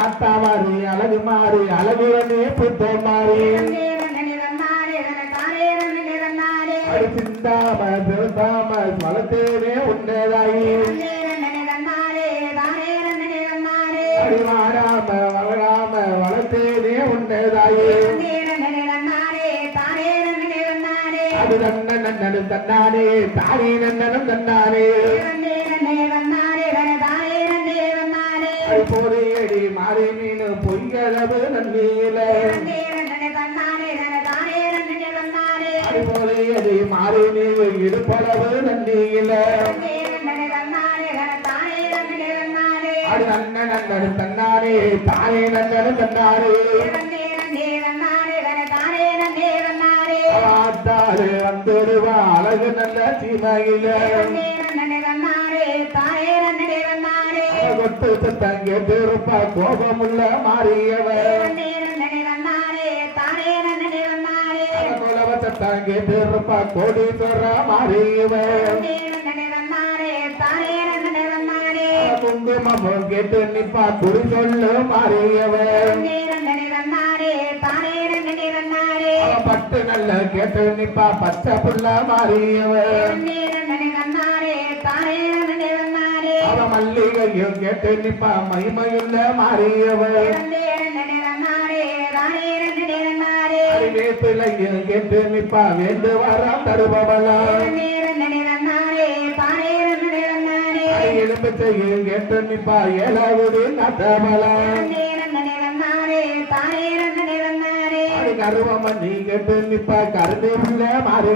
அத்தாமாரி அழகு மாறி அழகுடனே புத்தம் மாறி சிந்தாம திருந்தாம வளர்த்தேனே உன்னதாயி வாடாம வளராம வளர்த்தேனே உன்னதாயி அது நன்னனும் தன்னானே தானே நன்னனும் தன்னானே போதையடி மாறி மீன் பொய்களவு நன்னீல போதையடி மாறி நீர் இடுப்பளவு நன்னீல அது நன்னனும் தன்னானே தானே நன்னனும் தன்னானே ஆத்தாரு அந்தருவா அழகு நல்ல சீமையில கொட்டு தங்க திருப்பா கோபமுள்ள மாறியவன் தங்க திருப்பா கோடி சொல்ற மாறியவன் குங்குமம் கேட்டு நிப்பா குறி சொல்லு மாறியவன் பட்டு நல்ல கேட்டு நிப்பா பச்சை புள்ள மாறியவன் அவ மல்லிகையும் கேட்டு நிப்பா மைமையுள்ள மாறியவன் வேப்பிலையும் கேட்டு நிப்பா வேண்டு வரம் தருபவளாம் எலும்பையும் கேட்டு நிப்பா ஏழாவது நட்டவளாம் கருவமன் நீ கேட்டு நிப்பா கருணை உள்ள மாறி